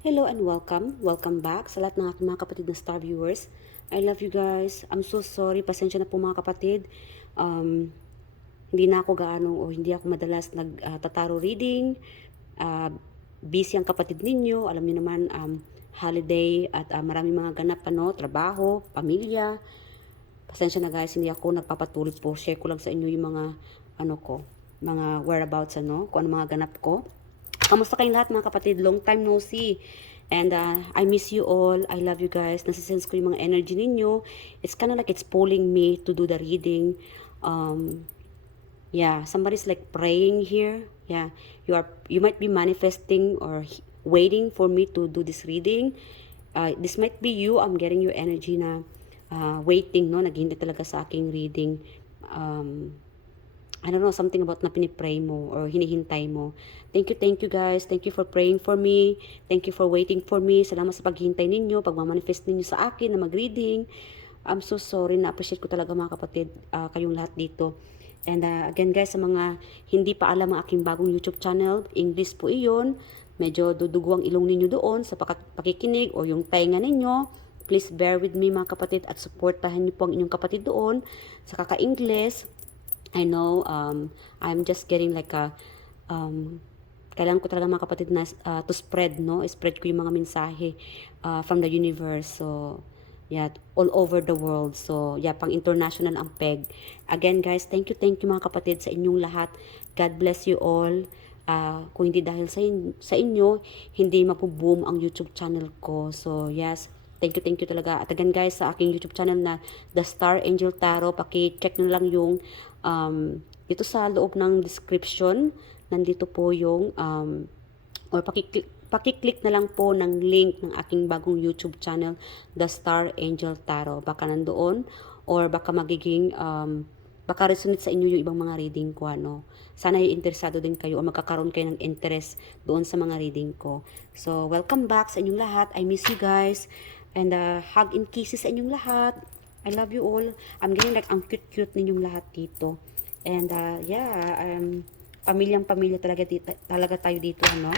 Hello and welcome. Welcome back sa lahat ng aking mga kapatid na star viewers. I love you guys. I'm so sorry. Pasensya na po mga kapatid. Hindi na ako gaano o hindi ako madalas nag-tataro reading. Uh, Busy ang kapatid ninyo. Alam niyo naman, holiday at maraming mga ganap, trabaho, pamilya. Pasensya na guys, hindi ako nagpapatuloy po. Share ko lang sa inyo yung mga, mga whereabouts, kung ano mga ganap ko. Kamusta kayong lahat mga kapatid? Long time no see. And I miss you all. I love you guys. Nasisense ko yung mga energy ninyo. It's kind of like it's pulling me to do the reading. Yeah, somebody's like praying here. Yeah, you might be manifesting or waiting for me to do this reading. This might be you. I'm getting your energy na waiting, no? Naghihintay talaga sa aking reading. I don't know, something about na pinipray mo or hinihintay mo. Thank you guys. Thank you for praying for me. Thank you for waiting for me. Salamat sa paghihintay ninyo, pagmamanifest ninyo sa akin na mag-reading. I'm so sorry, na-appreciate ko talaga mga kapatid, kayong lahat dito. And again guys, sa mga hindi pa alam ang aking bagong YouTube channel, English po iyon. Medyo dudugo ang ilong ninyo doon sa pakikinig o yung tainga ninyo. Please bear with me mga kapatid at supportahan niyo po ang inyong kapatid doon sa kaka-Ingles. I know I'm just getting like kailangan ko talaga mga kapatid na to spread, no? Spread ko yung mga mensahe from the universe. So, yeah, all over the world. So, yeah, pang international ang peg. Again, guys, thank you mga kapatid sa inyong lahat. God bless you all. Kung hindi dahil sa inyo, hindi mapuboom ang YouTube channel ko. So, yes, thank you talaga. At again guys, sa aking YouTube channel na The Star Angel Tarot, paki-check na lang yung dito sa loob ng description, nandito po yung or paki-click na lang po ng link ng aking bagong YouTube channel, The Star Angel Tarot. Baka nandoon or baka magiging baka resonate sa inyo yung ibang mga reading ko, ano. Sana yung interesado din kayo o magkakaroon kayo ng interest doon sa mga reading ko. So, welcome back sa inyong lahat. I miss you guys. And hug and kisses sa inyong lahat. I love you all. I'm getting like ang cute-cute ninyong lahat dito. And yeah, pamilyang-pamilya talaga tayo dito, ano.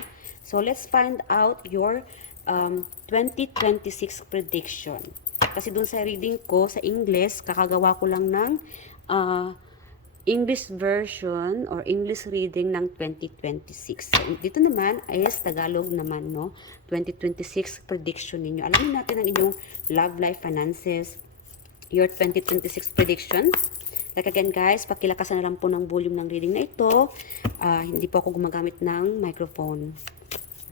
So, let's find out your 2026 prediction. Kasi dun sa reading ko, sa English, kakagawa ko lang ng English version or English reading ng 2026. So, dito naman is Tagalog naman, no? 2026 prediction ninyo. Alamin natin ang inyong love life, finances, your 2026 prediction. Like again guys, pakilakasan na lang po ng volume ng reading na ito. Hindi po ako gumagamit ng microphone.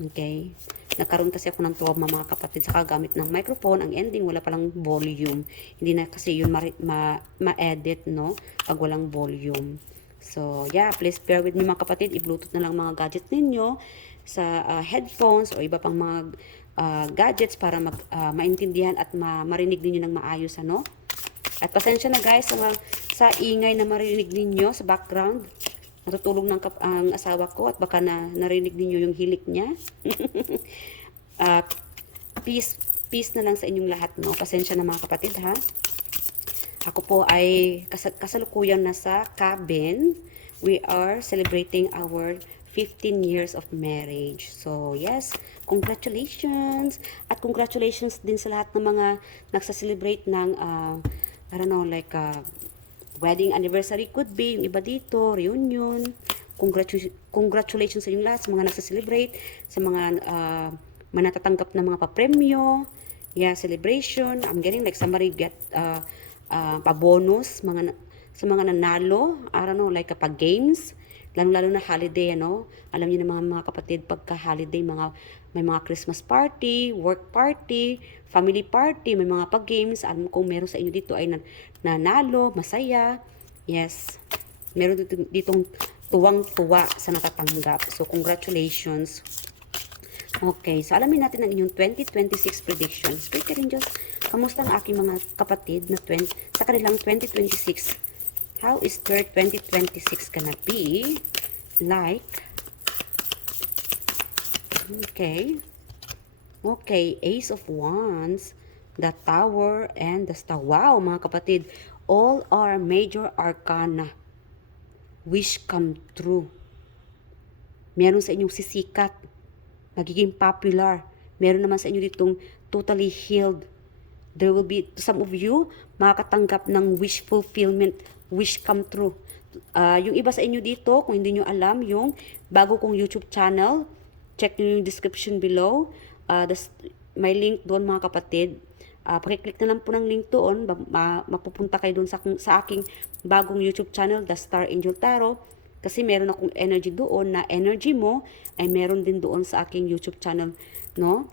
Okay? Nagkaroon kasi ako ng trauma mga kapatid sa kagamit ng microphone. Ang ending, wala palang volume. Hindi na kasi yun ma-edit, no? Pag walang volume. So, yeah, please bear with me mga kapatid. I-bluetooth na lang mga gadgets ninyo sa headphones o iba pang mga gadgets para maintindihan at marinig ninyo ng maayos, ano? At pasensya na guys sa ingay na marinig ninyo sa background. Natutulog ng ang asawa ko at baka narinig ninyo yung hilik niya. uh, peace na lang sa inyong lahat, no? Pasensya na mga kapatid, ha? Ako po ay kasalukuyang nasa cabin. We are celebrating our 15 years of marriage. So, yes, congratulations. At congratulations din sa lahat ng mga nagsa-celebrate ng I don't know, like wedding anniversary could be, yung iba dito, reunion. Congratulations sa inyong lahat, sa mga nagsa-celebrate, sa mga manatatanggap na mga papremyo, yeah, celebration. I'm getting like somebody get pa-bonus, sa mga nanalo, I don't know, like pa-games, lalo na holiday, ano. Alam niyo na mga kapatid, pagka holiday, may mga Christmas party, work party, family party, may mga pag-games. Alam ko meron sa inyo dito ay nanalo, masaya. Yes. Meron ditong tuwang-tuwa sa natatanggap. So, congratulations. Okay, so alamin natin ang inyong 2026 predictions. Spirit Angels, kamusta ang aking mga kapatid na sa kanilang 2026? How is their 2026 gonna be? Like, okay. Okay, Ace of Wands, the Tower, and the Star. Wow, mga kapatid, all are major arcana. Wish come true. Meron sa inyong sisikat. Magiging popular. Meron naman sa inyo ditong totally healed. There will be, some of you, makakatanggap ng wish fulfillment, wish come true. Yung iba sa inyo dito, kung hindi nyo alam, yung bago kong YouTube channel, check nyo yung description below. May link doon mga kapatid. Pakiclick na lang po ng link doon, mapupunta kayo doon sa aking bagong YouTube channel, The Star Angel Tarot. Kasi meron akong energy doon na energy mo ay meron din doon sa aking YouTube channel, no?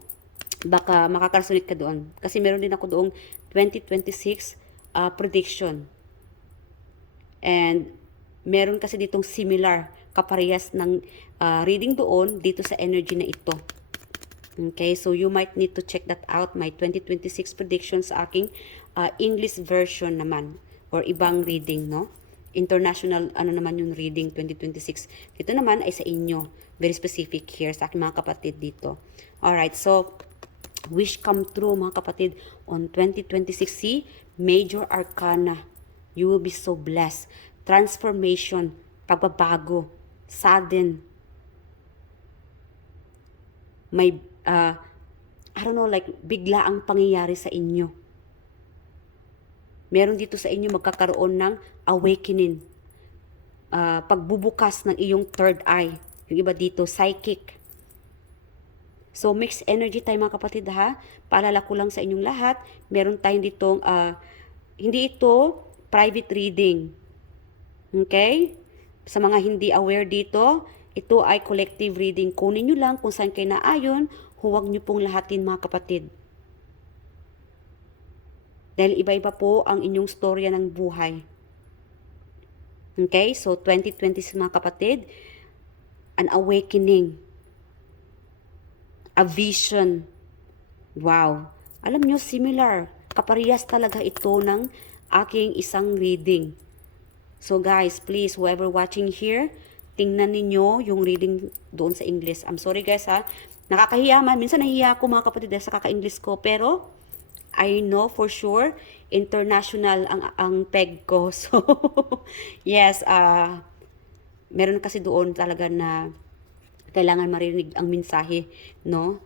Baka makakaresonate ka doon. Kasi meron din ako doong 2026 prediction. And meron kasi ditong similar, kaparehas ng reading doon dito sa energy na ito. Okay, so you might need to check that out, my 2026 predictions sa aking English version naman or ibang reading, no? International, naman yung reading 2026. Dito naman ay sa inyo. Very specific here sa aking mga kapatid dito. Alright, so, wish come true mga kapatid on 2026. See, Major Arcana. You will be so blessed. Transformation, pagbabago, sudden. May, I don't know, like, bigla ang pangyayari sa inyo. Meron dito sa inyo magkakaroon ng awakening. Pagbubukas ng iyong third eye. Yung iba dito, psychic. So, mixed energy tayo mga kapatid ha. Paalala ko lang sa inyong lahat, meron tayong ditong, hindi ito private reading. Okay? Sa mga hindi aware dito, ito ay collective reading. Kunin nyo lang kung saan kayo naayon, huwag nyo pong lahatin mga kapatid. Dahil iba-iba po ang inyong storya ng buhay. Okay? So, 2020 mga kapatid, an awakening. A vision. Wow. Alam nyo, similar. Kaparehas talaga ito ng aking isang reading. So, guys, please, whoever watching here, tingnan ninyo yung reading doon sa English. I'm sorry, guys, ha. Nakakahiya man. Minsan nahiya ako, mga kapatid, sa kaka-English ko. Pero, I know for sure, international ang peg ko. So, yes, meron kasi doon talaga na kailangan marinig ang mensahe, no?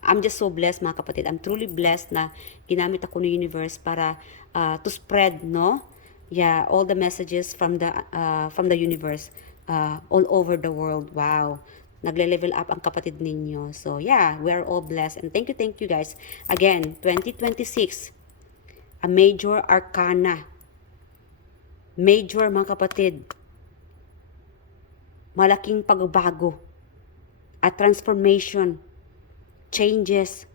I'm just so blessed, mga kapatid. I'm truly blessed na ginamit ako ng universe para to spread, no? Yeah, all the messages from the universe all over the world. Wow. Nagle-level up ang kapatid ninyo. So, yeah, we are all blessed. And thank you guys. Again, 2026, a major arcana. Major, mga kapatid. Malaking pagbabago. A transformation. Changes.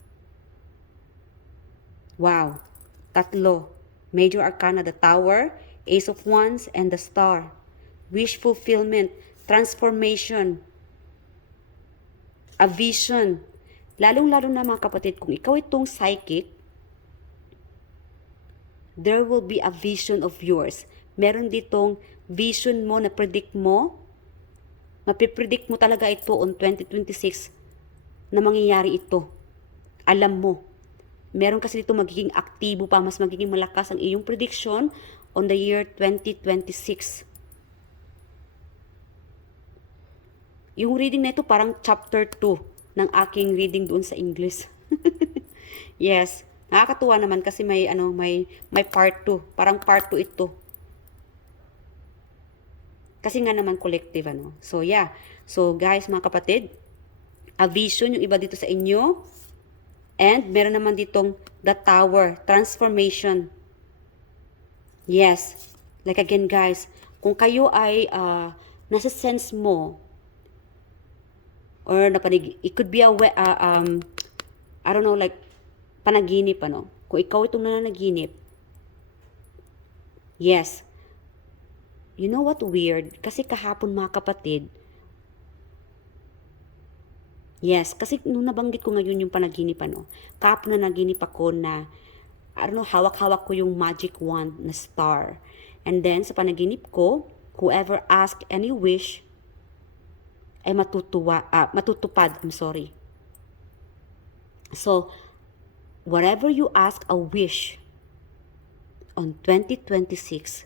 Wow. Tatlo. Major arcana, the Tower, Ace of Wands, and the Star. Wish fulfillment. Transformation. A vision. Lalong-lalo na mga kapatid, kung ikaw itong psychic, there will be a vision of yours. Meron ditong vision mo na predict mo, mapipredict mo talaga ito on 2026 na mangyayari ito. Alam mo. Meron kasi dito magiging aktibo pa, mas magiging malakas ang iyong prediction on the year 2026. Yung reading na ito parang chapter 2 ng aking reading doon sa English. Yes, nakakatuwa naman kasi may part 2, parang part 2 ito. Kasi nga naman collective So yeah. So guys, mga kapatid, a vision yung iba dito sa inyo. And meron naman ditong the Tower, transformation. Yes. Like again guys, kung kayo ay nasa sense mo or napanig, it could be a I don't know, like panaginip kung ikaw itong nananaginip, yes, you know what weird, kasi kahapon mga kapatid, yes, kasi nung nabanggit ko ngayon yung panaginip kahapon na naginip ako na I don't know, hawak-hawak ko yung magic wand na star, and then sa panaginip ko, whoever ask any wish ay matutupad. I'm sorry. So, whatever you ask a wish on 2026,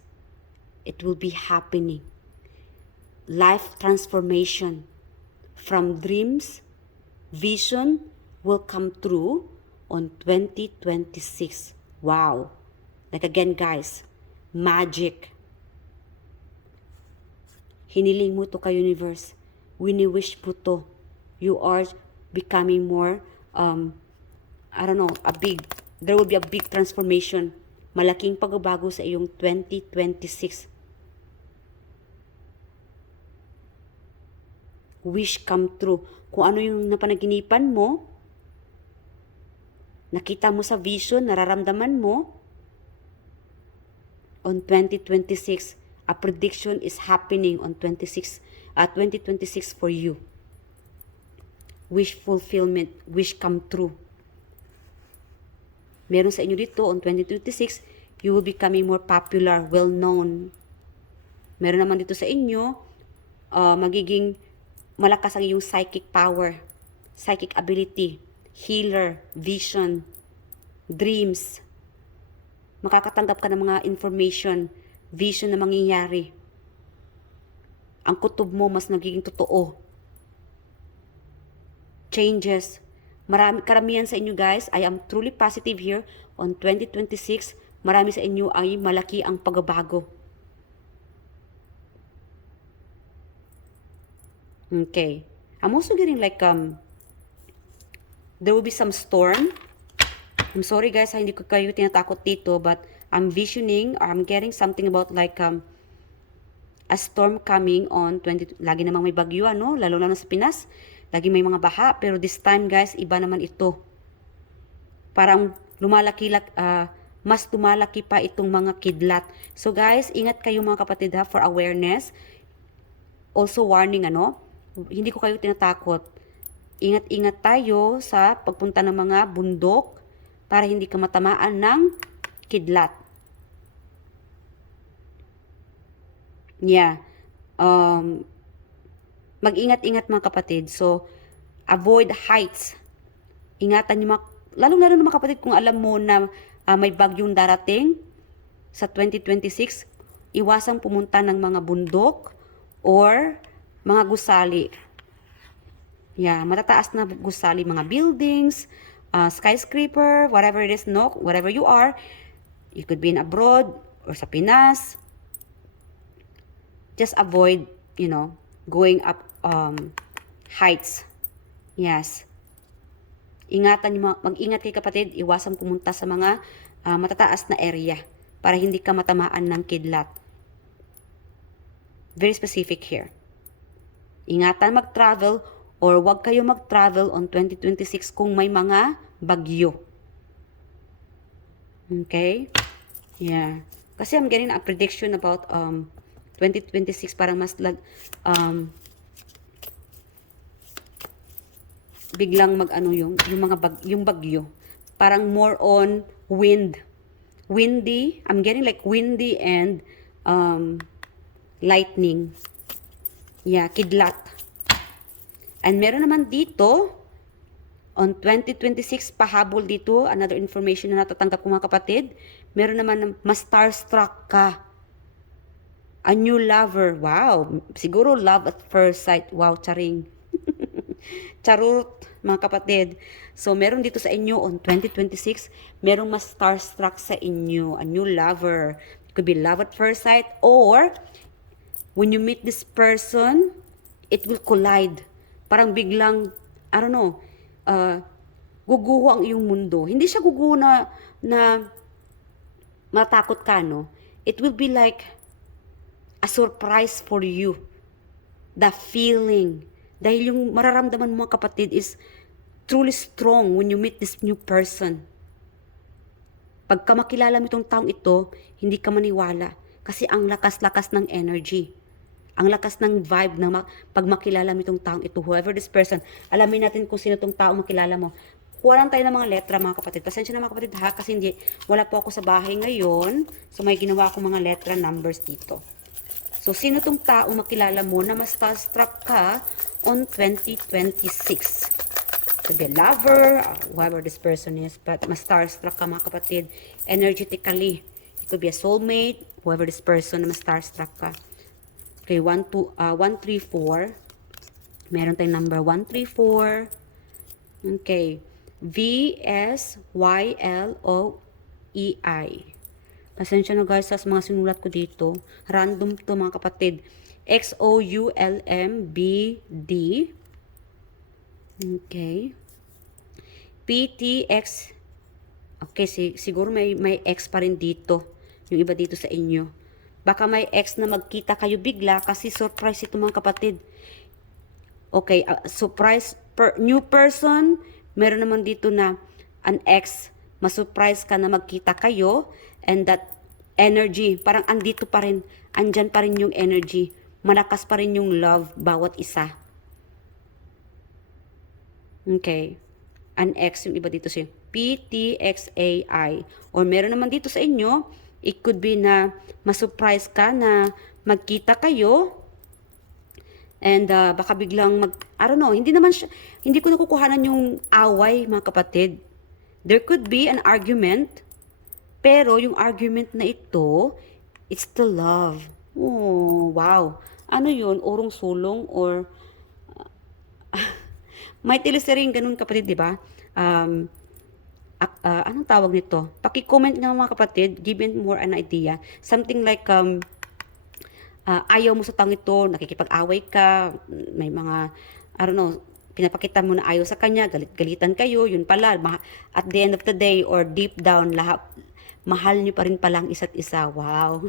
it will be happening. Life transformation from dreams, vision, will come true on 2026. Wow. Like again, guys, magic. Hiniling mo to ka universe. Wini-wish mo to. You are becoming more, I don't know, there will be a big transformation. Malaking pagbabago sa iyong 2026. Wish come true. Kung ano yung napanaginipan mo, nakita mo sa vision, nararamdaman mo, on 2026, a prediction is happening on 2026 for you. Wish fulfillment, wish come true. Meron sa inyo dito on 2026, you will becoming more popular, well-known. Meron naman dito sa inyo, magiging malakas ang iyong psychic power, psychic ability, healer, vision, dreams. Makakatanggap ka ng mga information, vision na mangyayari. Ang kutob mo mas nagiging totoo. Changes. Karamihan sa inyo guys, I am truly positive here on 2026. Marami sa inyo ay malaki ang pagbabago. Okay. I'm also getting like, there will be some storm. I'm sorry guys, hindi ko kayo tinatakot dito, but I'm visioning, or I'm getting something about like, a storm coming on 20, lagi namang may bagyo, ano? Lalo na sa Pinas. Lagi may mga baha, pero this time guys, iba naman ito. Parang mas lumalaki pa itong mga kidlat. So guys, ingat kayo mga kapatid ha, for awareness. Also warning, ano? Hindi ko kayo tinatakot. Ingat-ingat tayo sa pagpunta ng mga bundok para hindi ka matamaan ng kidlat. Yeah. Mag-ingat-ingat mga kapatid. So, avoid heights. Ingatan nyo lalo-lalo na mga kapatid kung alam mo na may bagyong darating sa 2026, iwasang pumunta ng mga bundok or mga gusali. Yeah, matataas na gusali, mga buildings, skyscraper, whatever it is, no? Whatever you are, you could be in abroad or sa Pinas. Just avoid, going up heights. Yes. Mag-ingat kayo kapatid, iwasang pumunta sa mga matataas na area para hindi ka matamaan ng kidlat. Very specific here. Ingatan mag-travel or wag kayo mag-travel on 2026 kung may mga bagyo. Okay? Yeah. Kasi I'm getting a prediction about 2026 parang mas biglang yung bagyo. Parang more on windy. I'm getting like windy and lightning. Yeah, kidlat. And meron naman dito on 2026 pahabol dito, another information na natatanggap ko mga kapatid. Meron naman mas starstruck ka. A new lover. Wow. Siguro love at first sight. Wow, charing. Charot, mga kapatid. So, meron dito sa inyo on 2026, merong mas starstruck sa inyo. A new lover. It could be love at first sight or when you meet this person, it will collide. Parang biglang, I don't know, guguho ang iyong mundo. Hindi siya guguho na matakot ka, no? It will be like a surprise for you. The feeling. Dahil yung mararamdaman mo kapatid is truly strong when you meet this new person. Pagka makilala mo itong taong ito, hindi ka maniwala. Kasi ang lakas-lakas ng energy. Ang lakas ng vibe na pag makilala mo itong taong ito, whoever this person, alamin natin kung sino itong taong makilala mo. Kuha lang tayo ng mga letra mga kapatid. Pasensya na mga kapatid ha, kasi wala po ako sa bahay ngayon. So may ginawa akong mga letra numbers dito. So, sino tong taong makilala mo na mas starstruck ka on 2026? To be a lover, whoever this person is, but mas starstruck ka mga kapatid, energetically. It could be a soulmate, whoever this person na mas starstruck ka. Okay, 134. Meron tayong number 134. Okay. VSYLOEI. Pasensya na guys sa mga sinulat ko dito. Random to mga kapatid. XOULMBD. Okay. PTX. Okay, siguro may X pa rin dito. Yung iba dito sa inyo. Baka may X na magkita kayo bigla kasi surprise ito mga kapatid. Okay, surprise new person. Meron naman dito na an X. Masurprise ka na magkita kayo. And that energy, parang andito pa rin. Andyan pa rin yung energy. Malakas pa rin yung love bawat isa. Okay. An X yung iba dito siya. PTXAI. Or meron naman dito sa inyo, it could be na masurprise ka na magkita kayo. And baka biglang I don't know, hindi ko nakukuhanan yung away mga kapatid. There could be an argument, pero yung argument na ito, it's still love. Oh, wow. Ano yun? Urong sulong or may teleserye ganun kapatid, di ba? Anong tawag nito? Paki-comment nga mga kapatid, give me more an idea. Something like ayaw mo sa tang ito, nakikipag-away ka, may mga, I don't know, pinapakita mo na ayaw sa kanya, galit-galitan kayo, yun pala, at the end of the day, or deep down, mahal niyo pa rin palang isa't isa. Wow.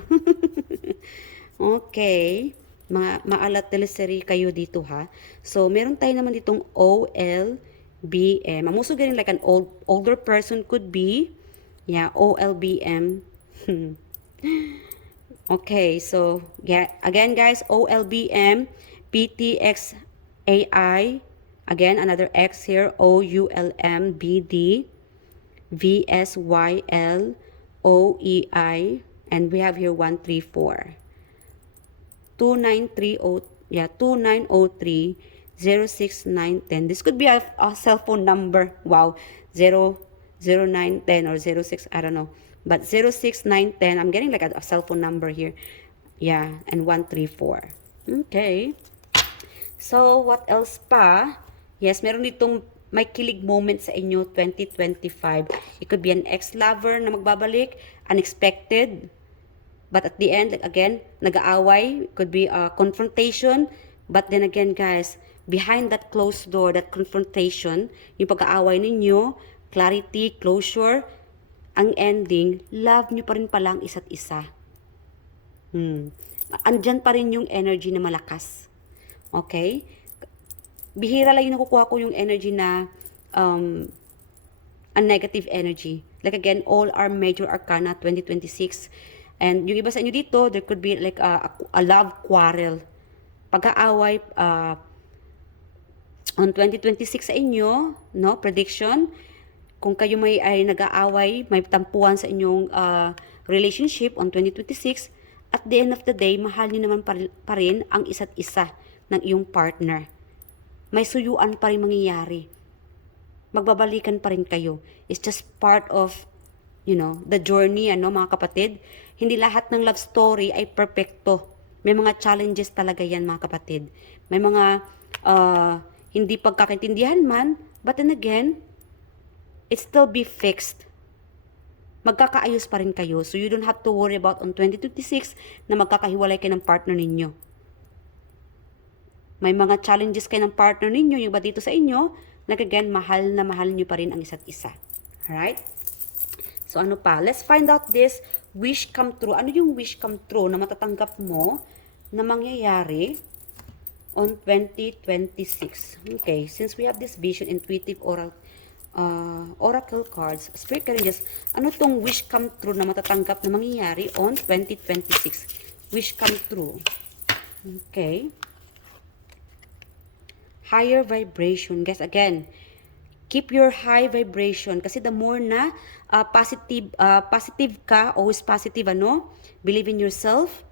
Okay. Maalat teleserye kayo dito ha. So, meron tayo naman ditong OLBM. I'm also getting like an older person could be. Yeah, OLBM. Okay, so yeah, again guys, OLBM, PTXAI, again another X here, OULMBD, VSYLOEI, and we have here 134. 2930, yeah, 2903 06910. This could be a cell phone number. Wow, 0910 or 06, I don't know. But 06910, I'm getting like a cell phone number here. Yeah, and 134. Okay. So, what else pa? Yes, meron ditong may kilig moment sa inyo 2025. It could be an ex-lover na magbabalik, unexpected. But at the end, like again, nag-aaway. Could be a confrontation. But then again, guys, behind that closed door, that confrontation, yung pag-aaway ninyo, clarity, closure, ang ending, love nyo pa rin palang isa't isa. Andyan pa rin yung energy na malakas. Okay? Bihira lang yung nakukuha ko yung energy na a negative energy. Like again, all our major arcana 2026. And yung iba sa inyo dito, there could be like a love quarrel. Pag-aaway on 2026 sa inyo, no, prediction, kung kayo ay nag-aaway, may tampuan sa inyong relationship on 2026, at the end of the day, mahal niyo naman pa rin ang isa't isa ng iyong partner. May suyuan pa rin mangyayari. Magbabalikan pa rin kayo. It's just part of, the journey, mga kapatid. Hindi lahat ng love story ay perfecto. May mga challenges talaga yan, mga kapatid. May mga hindi pagkakaintindihan man, but then again, it still be fixed. Magkakaayos pa rin kayo. So you don't have to worry about on 2026 na magkakahiwalay kayo ng partner ninyo. May mga challenges kayo ng partner ninyo, yung ba dito sa inyo, like again, mahal na mahal nyo pa rin ang isa't isa. Alright? So ano pa? Let's find out this wish come true. Ano yung wish come true na matatanggap mo na mangyayari on 2026? Okay, since we have this vision, intuitive oracle cards, spirit guardians, ano tong wish come true na matatanggap na mangyayari on 2026? Wish come true. Okay. Higher vibration. Guys, again, keep your high vibration kasi the more na positive ka, always positive, believe in yourself.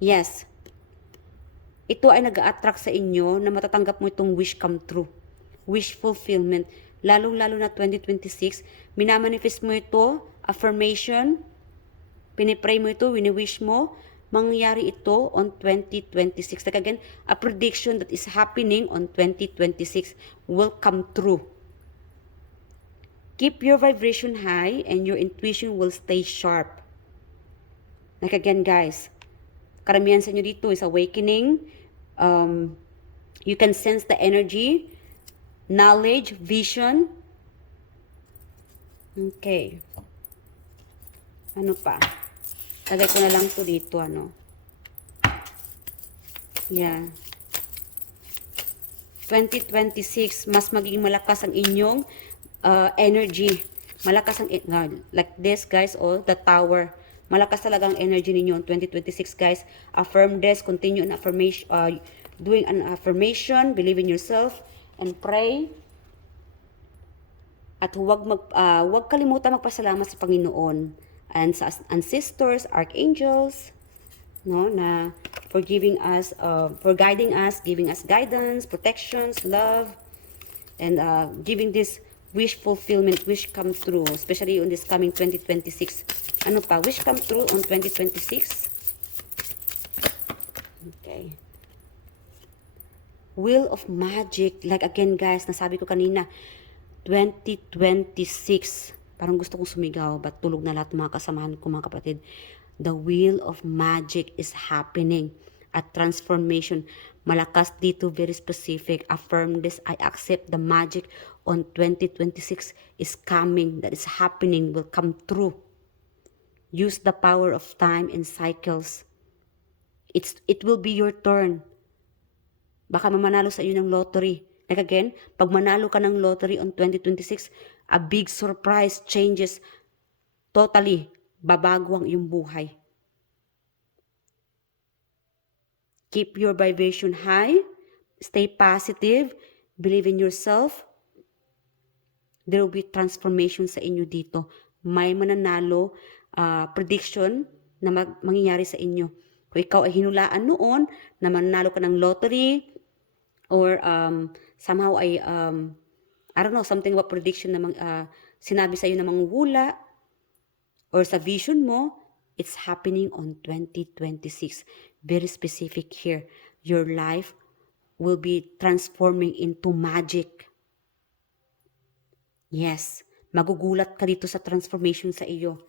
Yes. Ito ay nag-a-attract sa inyo na matatanggap mo itong wish come true. Wish fulfillment. Lalong-lalo na 2026, minamanifest mo ito, affirmation, pinipray mo ito, wini-wish mo, mangyayari ito on 2026. Like again, a prediction that is happening on 2026 will come true. Keep your vibration high and your intuition will stay sharp. Like again, guys, karamihan sa inyo dito is awakening. You can sense the energy, knowledge, vision. Okay. Ano pa? Lagay ko na lang to dito, ano. Yeah. 2026, mas magiging malakas ang inyong energy. Malakas ang, like this, guys, the tower. Malakas talaga ang energy ninyo in 2026, guys. Affirm this, continue an affirmation, doing an affirmation, believe in yourself, and pray. At huwag kalimutan magpasalamat sa Panginoon and sa ancestors, archangels, no, na for giving us, for guiding us, giving us guidance, protections, love, and giving this wish fulfillment, wish come true, especially on this coming 2026. Ano pa? Wish come true on 2026. Okay. Wheel of Magic. Like again, guys, nasabi ko kanina, 2026. Parang gusto kong sumigaw, but tulog na lahat mga kasamahan ko, mga kapatid. The Wheel of Magic is happening. A transformation. Malakas dito, very specific. Affirm this. I accept the magic on 2026 is coming. That is happening, will come true. Use the power of time and cycles. It will be your turn. Baka mamanalo sa iyo ng lottery. Like again, pag manalo ka ng lottery on 2026, a big surprise changes. Totally, babago ang iyong buhay. Keep your vibration high. Stay positive. Believe in yourself. There will be transformation sa inyo dito. May mananalo prediction na mangyayari sa inyo. Kung ikaw ay hinulaan noon na mananalo ka ng lottery or somehow ay I don't know, something about prediction na sinabi sa iyo na manghuhula or sa vision mo, it's happening on 2026. Very specific here. Your life will be transforming into magic. Yes, magugulat ka dito sa transformation sa iyo.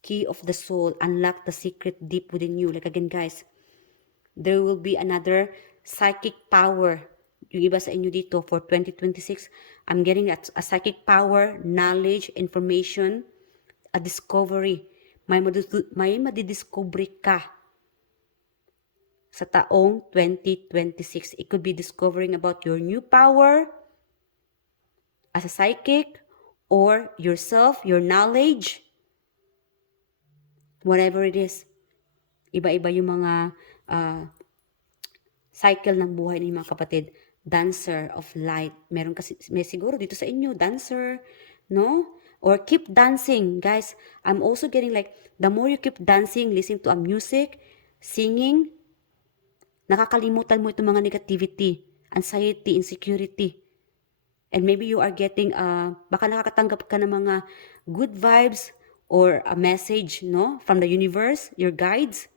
Key of the soul, unlock the secret deep within you. Like again, guys, there will be another psychic power. Yung iba sa inyo dito for 2026, I'm getting a psychic power, knowledge, information, a discovery. May madidiscovery ka sa taong 2026. It could be discovering about your new power as a psychic or yourself, your knowledge, whatever it is. Iba-iba yung mga cycle ng buhay ng mga kapatid. Dancer of light. May siguro dito sa inyo, dancer, no? Or keep dancing, guys. I'm also getting like, the more you keep dancing, listening to a music, singing, nakakalimutan mo itong mga negativity, anxiety, insecurity. And maybe you are getting, baka nakakatanggap ka ng mga good vibes or a message, no? From the universe, your guides.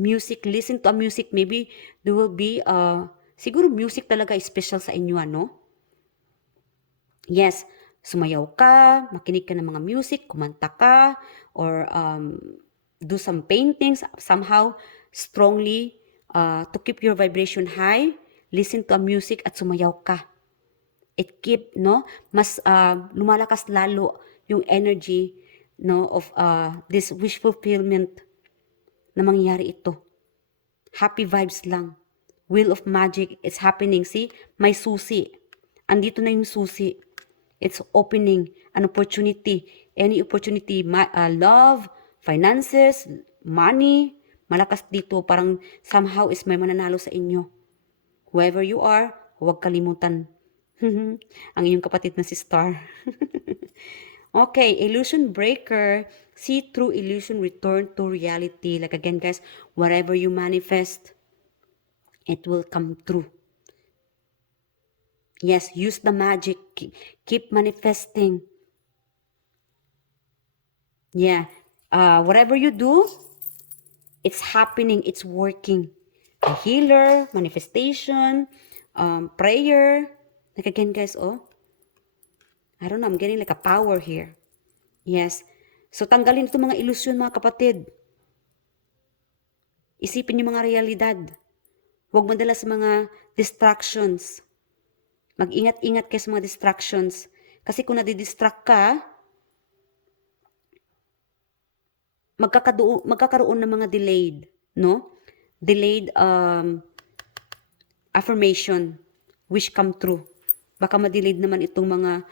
Music, listen to a music. Maybe there will be, siguro music talaga special sa inyo, ano? Yes, sumayaw ka, makinig ka ng mga music, kumanta ka, or do some paintings, somehow strongly to keep your vibration high, listen to a music at sumayaw ka. It keep, no, mas lumalakas lalo yung energy, no, of this wish fulfillment na mangyayari ito. Happy vibes lang. Wheel of Magic is happening. See, may susi. Andito na yung susi. It's opening an opportunity. Any opportunity, love, finances, money, malakas dito. Parang somehow is may mananalo sa inyo. Whoever you are, huwag kalimutan. Ang iyong kapatid na si Star. Okay, illusion breaker. See through illusion, return to reality. Like again, guys, whatever you manifest, it will come true. Yes, use the magic. Keep manifesting. Yeah. Whatever you do, It's happening, it's working. A healer, manifestation, prayer. Like again, guys, oh. I don't know, I'm getting like a power here. Yes. So, tanggalin ito mga ilusyon, mga kapatid. Isipin yung mga realidad. Huwag madala sa mga distractions. Mag-ingat-ingat kayo sa mga distractions. Kasi kung nadidistract ka, magkakaroon ng mga delayed, no? Delayed affirmation, wish come true. Baka ma-delayed naman itong mga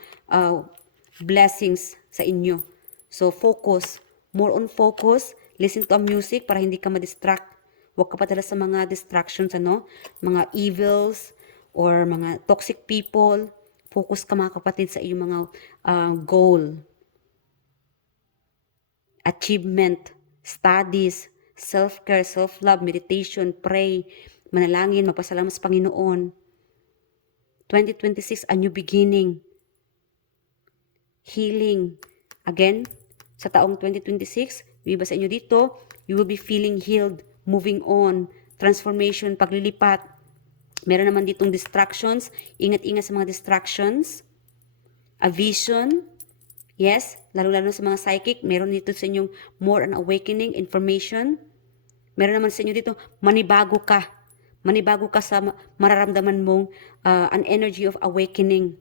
blessings sa inyo. So, focus. More on focus. Listen to a music para hindi ka ma-distract. Huwag ka padala sa mga distractions, ano? Mga evils or mga toxic people. Focus ka, mga kapatid, sa iyong mga goal. Achievement, studies, self-care, self-love, meditation, pray, manalangin, magpasalamat sa Panginoon. 2026, a new beginning. Healing. Again, sa taong 2026, iba sa inyo dito, you will be feeling healed, moving on, transformation, paglilipat. Meron naman ditong distractions. Ingat-ingat sa mga distractions. A vision. Yes, lalo-lalo sa mga psychic, meron dito sa inyong more an awakening information. Meron naman sa inyo dito, manibago ka. Manibago ka sa mararamdaman mong an energy of awakening.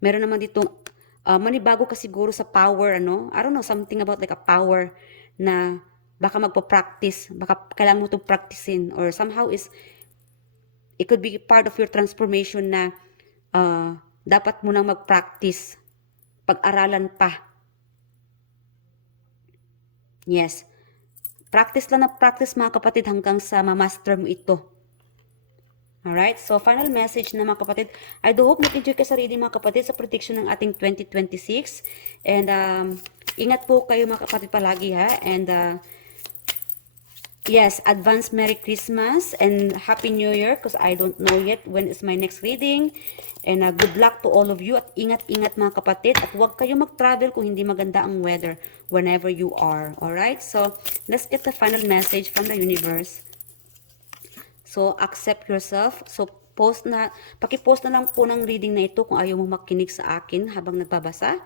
Meron naman dito, manibago ka siguro sa power, ano? I don't know, something about like a power na baka magpa-practice, baka kailangan mo itong practicein, or somehow it could be part of your transformation na dapat mo nang mag-practice, pag-aralan pa. Yes. Practice lang na practice, mga kapatid, hanggang sa ma-master mo ito. Alright, so final message na, mga kapatid. I do hope na-enjoy ka sa reading, mga kapatid, sa prediction ng ating 2026. And ingat po kayo, mga kapatid, palagi, ha. And yes, advance Merry Christmas and Happy New Year, because I don't know yet when is my next reading. And good luck to all of you, at ingat-ingat, mga kapatid, at huwag kayo mag-travel kung hindi maganda ang weather whenever you are. Alright, so let's get the final message from the universe. So, accept yourself. So, paki-post na lang po ng reading na ito kung ayaw mong makinig sa akin habang nagbabasa.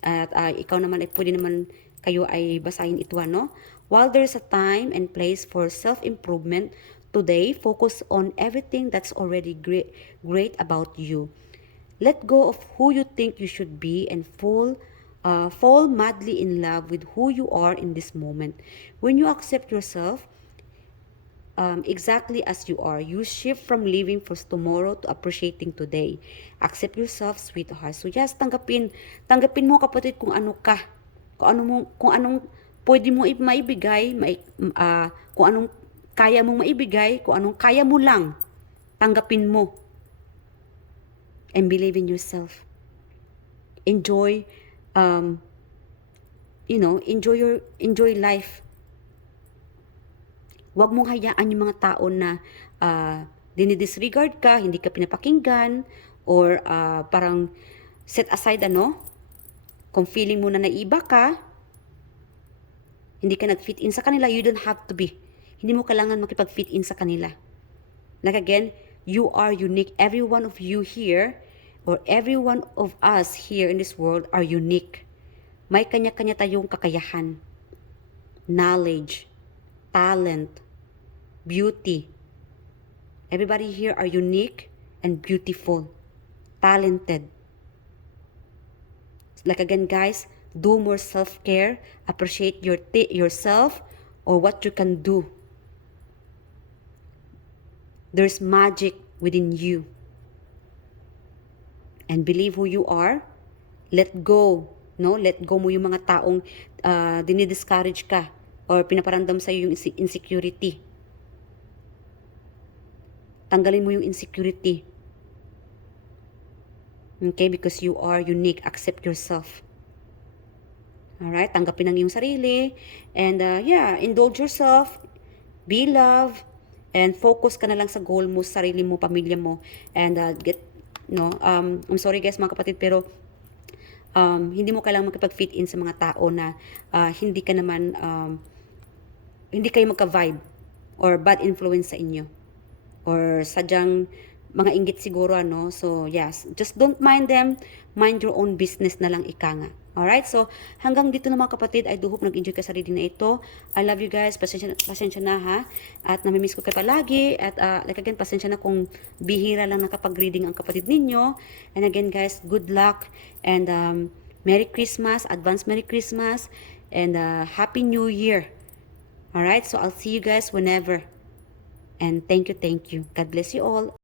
At ikaw naman, pwede naman kayo ay basahin ito, ano? While there's a time and place for self-improvement, today, focus on everything that's already great about you. Let go of who you think you should be and fall madly in love with who you are in this moment. When you accept yourself, exactly as you are, you shift from living for tomorrow to appreciating today. Accept yourself, sweetheart. So yes, tanggapin mo, kapatid, kung ano ka, kung anong pwede mo maibigay, kung anong kaya mong maibigay, kung anong kaya mo lang, tanggapin mo. And believe in yourself. Enjoy, enjoy life. Huwag mong hayaan yung mga tao na dinidisregard ka, hindi ka pinapakinggan, or parang set aside, ano? Kung feeling mo na naiba ka, hindi ka nag-fit in sa kanila, you don't have to be. Hindi mo kailangan makipag-fit in sa kanila. Like again, you are unique. Every one of you here, or every one of us here in this world are unique. May kanya-kanya tayong kakayahan, knowledge, talent, beauty. Everybody here are unique and beautiful, talented. Like again, guys, do more self-care, appreciate yourself or what you can do. There's magic within you. And believe who you are. Let go, no? Let go mo yung mga taong dinidiscourage ka or pinaparamdam sa iyo yung insecurity. Tanggalin mo yung insecurity. Okay? Because you are unique. Accept yourself. Alright? Tanggapin ang iyong sarili. And indulge yourself. Be love. And focus ka na lang sa goal mo, sarili mo, pamilya mo. And I'm sorry guys, mga kapatid, pero hindi mo kailangang makipag-fit in sa mga tao na hindi ka naman, hindi kayo magka-vibe or bad influence sa inyo. Or sadyang mga inggit siguro, ano. So, yes, just don't mind them. Mind your own business na lang, ika nga. Alright, so hanggang dito na mga kapatid. I do hope nag-enjoy ka sa reading na ito. I love you guys. Pasensya na ha. At namimiss ko kayo palagi. At like again, pasensya na kung bihira lang nakapag-reading ang kapatid ninyo. And again guys, good luck. And Merry Christmas. Advance Merry Christmas. And Happy New Year. Alright, so I'll see you guys whenever. And thank you, thank you. God bless you all.